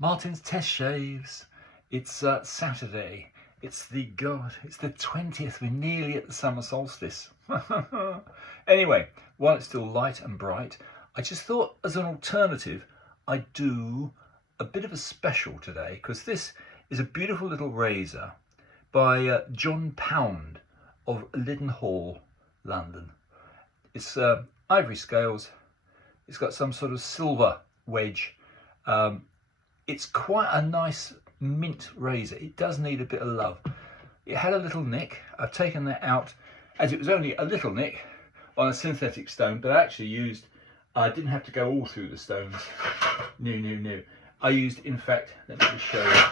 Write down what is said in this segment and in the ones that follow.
Martin's Test Shaves. It's Saturday. It's the 20th. We're nearly at the summer solstice. Anyway, while it's still light and bright, I just thought as an alternative, I'd do a bit of a special today, because this is a beautiful little razor by John Pound of Ledenhall, London. It's ivory scales. It's got some sort of silver wedge. It's quite a nice mint razor. It does need a bit of love. It had a little nick. I've taken that out as it was only a little nick on a synthetic stone, but I actually used, I didn't have to go all through the stones. No. I used, in fact, let me just show you.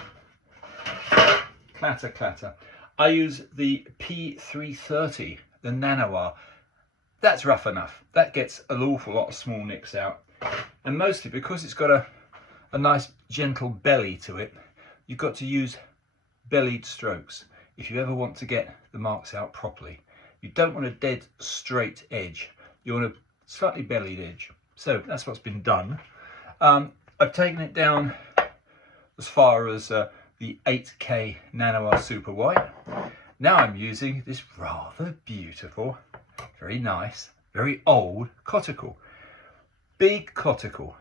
Clatter, clatter. I use the P330, the Nanoir. That's rough enough. That gets an awful lot of small nicks out. And mostly because it's got a nice gentle belly to it, you've got to use bellied strokes if you ever want to get the marks out properly. You don't want a dead straight edge. You want a slightly bellied edge. So that's what's been done. I've taken it down as far as the 8K Nanoir Super White. Now I'm using this rather beautiful, very nice, very old coticle. Big coticle.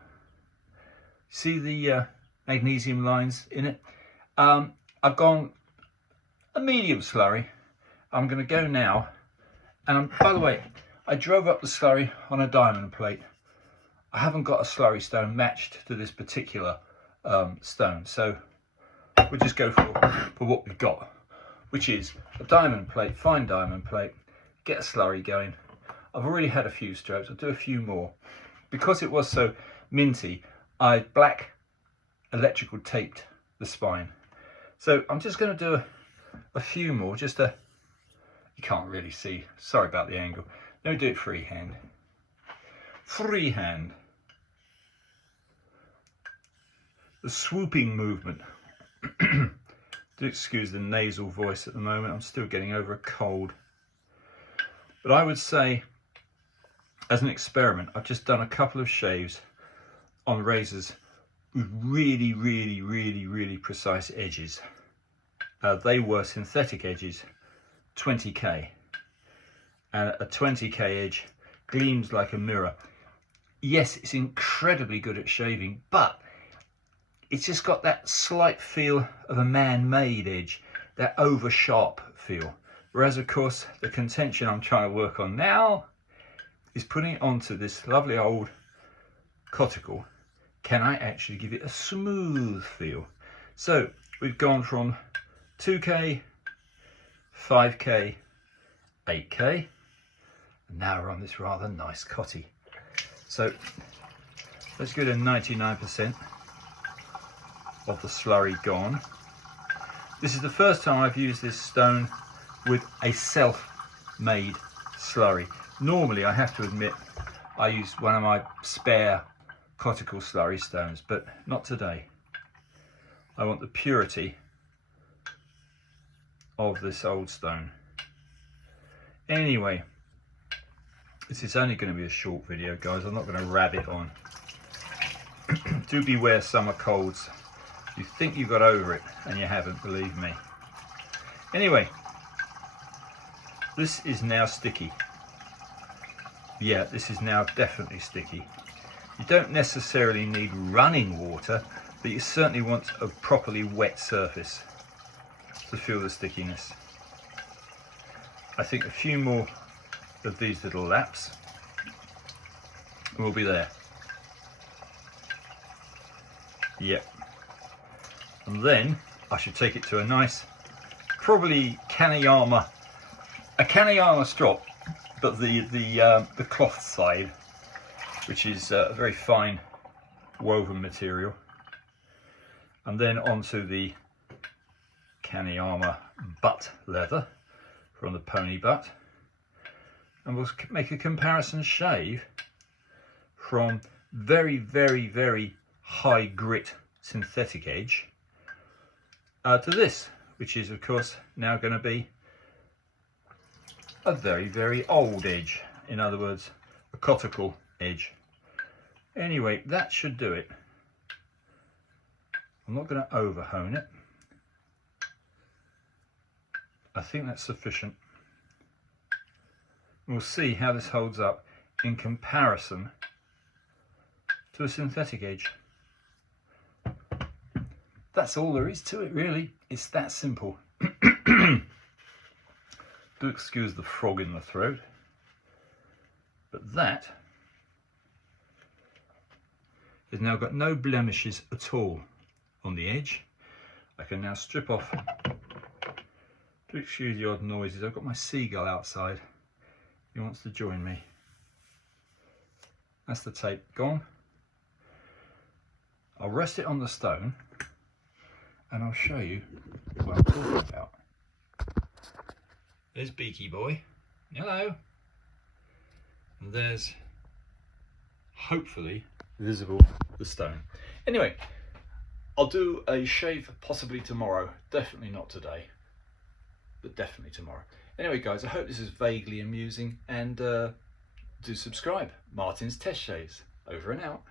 See the magnesium lines in it? I've gone a medium slurry. I'm going to go now. And by the way, I drove up the slurry on a diamond plate. I haven't got a slurry stone matched to this particular stone. So we'll just go for what we've got, which is a diamond plate, fine diamond plate. Get a slurry going. I've already had a few strokes. I'll do a few more. Because it was so minty, I black electrical taped the spine. So I'm just going to do a few more, just you can't really see, sorry about the angle. Let me do it freehand. Freehand. The swooping movement. Do excuse the nasal voice at the moment, I'm still getting over a cold. But I would say, as an experiment, I've just done a couple of shaves on razors with really precise edges. They were synthetic edges, 20K, and a 20K edge gleams like a mirror. Yes, it's incredibly good at shaving, but it's just got that slight feel of a man-made edge, that over sharp feel. Whereas of course the contention I'm trying to work on now is putting it onto this lovely old coticle. Can I actually give it a smooth feel? So we've gone from 2K, 5K, 8K, and now we're on this rather nice Coti. So let's go to 99% of the slurry gone. This is the first time I've used this stone with a self-made slurry. Normally, I have to admit, I use one of my spare coticle slurry stones, but not today. I want the purity of this old stone. Anyway, this is only going to be a short video, guys. I'm not going to rabbit on. Do beware summer colds. You think you got over it, and you haven't, believe me. Anyway, this is now sticky. Yeah, this is now definitely sticky. You don't necessarily need running water, but you certainly want a properly wet surface to feel the stickiness. I think a few more of these little laps and we'll be there. Yep. And then I should take it to a nice, probably a Kaneyama strop, but the cloth side, which is a very fine woven material, and then onto the Kaneyama butt leather from the pony butt, and we'll make a comparison shave from very high grit synthetic edge to this, which is of course now going to be a very old edge, in other words a coticle edge. Anyway, that should do it. I'm not going to over hone it. I think that's sufficient. We'll see how this holds up in comparison to a synthetic edge. That's all there is to it, really. It's that simple. Do excuse the frog in the throat. But that has now got no blemishes at all on the edge. I can now strip off. Do excuse the odd noises. I've got my seagull outside. He wants to join me. That's the tape gone. I'll rest it on the stone and I'll show you what I'm talking about. There's Beaky Boy. Hello. And there's, hopefully, visible the stone. Anyway, I'll do a shave possibly tomorrow. Definitely not today, but definitely tomorrow. Anyway, guys, I hope this is vaguely amusing, and do subscribe. Martin's Test Shaves. Over and out.